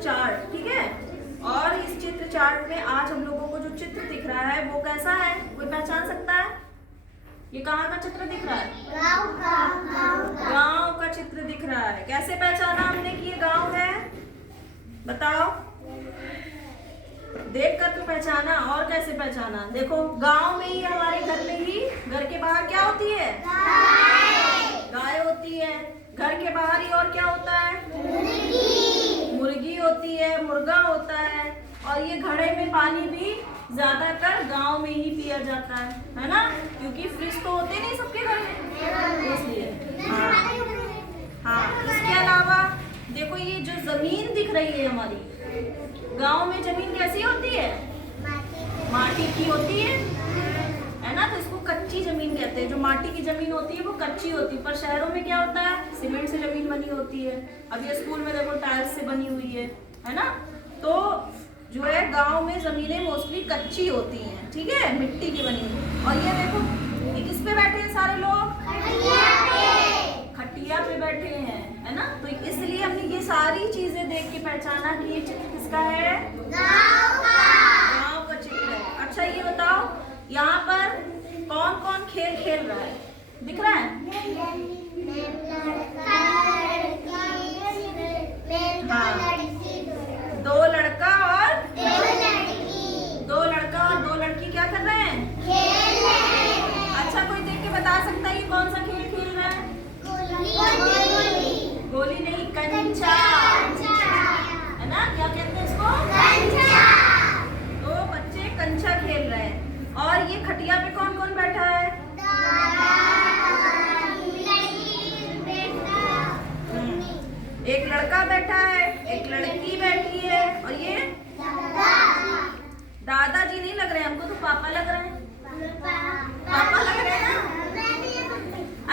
Chart, ठीक है। और इस चित्र चार्ट में आज हम लोगों को जो चित्र दिख रहा है वो कैसा है, कोई पहचान सकता है? ये कहाँ का चित्र दिख रहा है? गांव का चित्र दिख रहा है। कैसे पहचाना हमने कि ये गांव है? बताओ। देख कर तो पहचाना, और कैसे पहचाना? देखो, गांव में ही, हमारे घर में ही, घर के बाहर क्या होती है? गाय होती है। घर के बाहर ही और क्या होता है? मुर्गी होती है, मुर्गा होता है। और ये घड़े में पानी भी ज्यादातर गांव में ही पिया जाता है ना, क्योंकि फ्रिज तो होते नहीं सबके घर में, इसलिए। हाँ, इसके अलावा देखो, ये जो जमीन दिख रही है हमारी, गांव में जमीन कैसी होती है? माटी की होती है ना, तो इसको कच्ची जमीन कहते हैं। जो माटी की जमीन होती है वो कच्ची होती है, पर शहरों में क्या होता है? सीमेंट से जमीन बनी होती है। अब ये स्कूल में देखो टाइल्स से बनी हुई है ना। तो जो है गांव में जमीनें मोस्टली कच्ची होती हैं, ठीक है, मिट्टी की बनी हुई। और ये देखो, ये किस पे बैठे हैं सारे लोग? खटिया पे बैठे हैं, है ना। तो इसलिए हमने ये सारी चीजें देख के पहचाना कि ये चित्र किसका है? गांव का चित्र है। अच्छा, ये बताओ, यहाँ पर कौन कौन खेल खेल रहा है? दिख रहा है? हाँ, दो लड़का और दो लड़की क्या कर रहे हैं? अच्छा, कोई देख के बता सकता है ये कौन सा खेल खेल रहा है? गोली नहीं, कंचा, है ना। क्या कहते हैं इसको? तो बच्चे कंचा खेल रहे हैं। और ये खटिया पे कौन कौन बैठा है? एक लड़का बैठा है, एक लड़की बैठी है, और ये दादाजी नहीं लग रहे हैं हमको, तो पापा लग रहे हैं। पापा लग रहे हैं ना।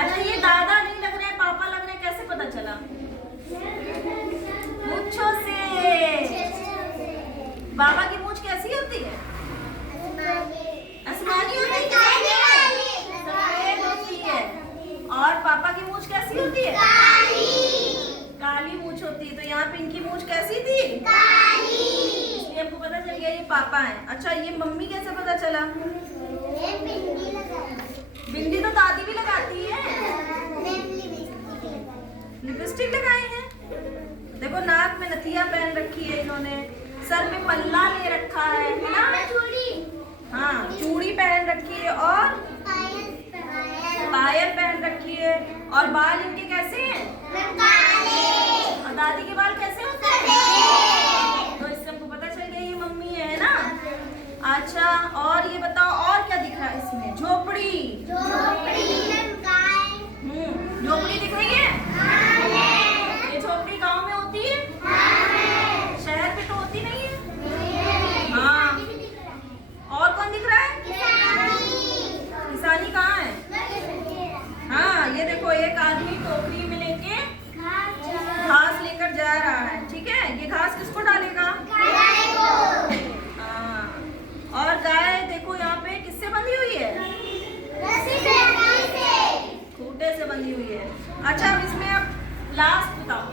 अच्छा, ये दादा नहीं लग रहे हैं, पापा लग रहे हैं, कैसे पता चला? मूंछों से। बाबा की मूंछ कैसी होती है? आसमानी होती है, सफेद होती है। और पापा की मूंछ कैसी होती है? काली मूंछ होती है। तो यहाँ पे इनकी मूंछ कैसी थी? इसलिए हमको पता चल गया ये पापा है। अच्छा, ये मम्मी कैसे पता चला? बिंदी तो दादी भी लगाती है। लिपस्टिक लगाए हैं। देखो, नाक में नथिया पहन रखी है इन्होंने, सर में पल्ला ले रखा है ना। हाँ, चूड़ी पहन रखी है और पायल पहन रखी है। और बाल इनके कैसे हैं? और दादी के बाल कैसे होते हैं? तो इससे हमको पता चल गया ये मम्मी है ना। अच्छा, और ये बताओ, और क्या दिख रहा है इसमें? झोपड़ी। झोपड़ी दिख रही है? ये झोपड़ी गांव में होती है, शहर पे तो होती नहीं है। हाँ, और कौन दिख रहा है? किसानी कहाँ है? हाँ, ये देखो, एक आदमी टोकरी में लेके घास लेकर जा रहा है, ठीक है। ये घास किसको डालेगा? हाँ, और गाय देखो यहाँ पे किससे बंधी हुई है? खूंटे से बंधी हुई है। अच्छा, अब इसमें अब लास्ट बताओ,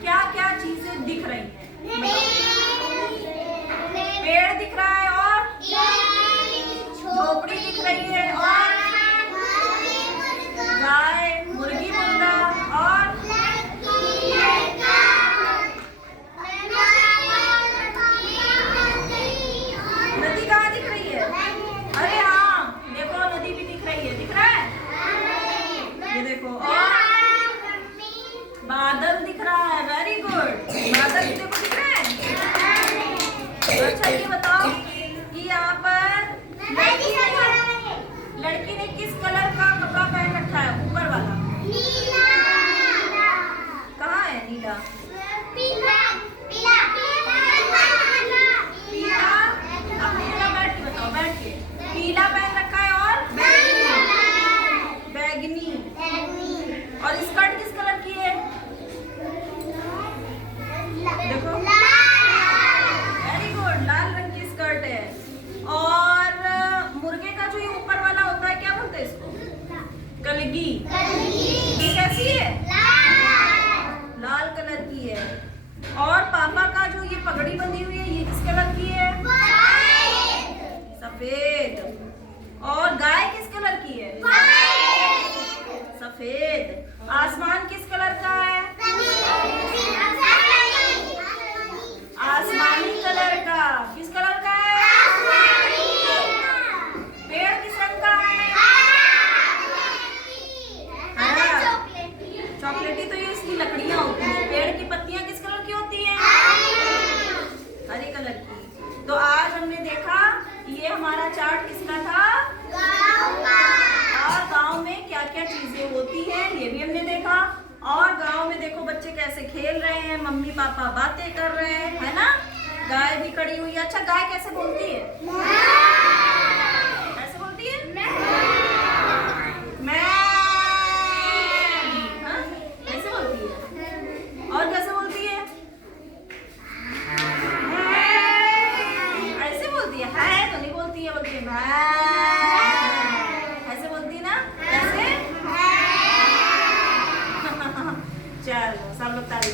क्या क्या चीजें दिख रही हैं? पेड़ दिख रहा है, और झोपड़ी दिख रही है, और गाय, मुर्गी, मुर्गा, और नदी कहाँ दिख रही है? अरे हाँ, देखो, नदी भी दिख रही है। दिख रहा है? ये देखो, और बादल दिख रहा है। वेरी गुड, बादल भी देखो दिख रहे हैं। बच्चे कैसे खेल रहे हैं, मम्मी पापा बातें कर रहे हैं, है ना। गाय भी खड़ी हुई है। अच्छा, गाय कैसे बोलती है? कैसे बोलती है? मैं। हाँ? कैसे बोलती है? और कैसे बोलती है? ऐसे बोलती है तो नहीं बोलती है, बोलती है ऐसे बोलती है ना। ऐसे। चलो सब लोग ताली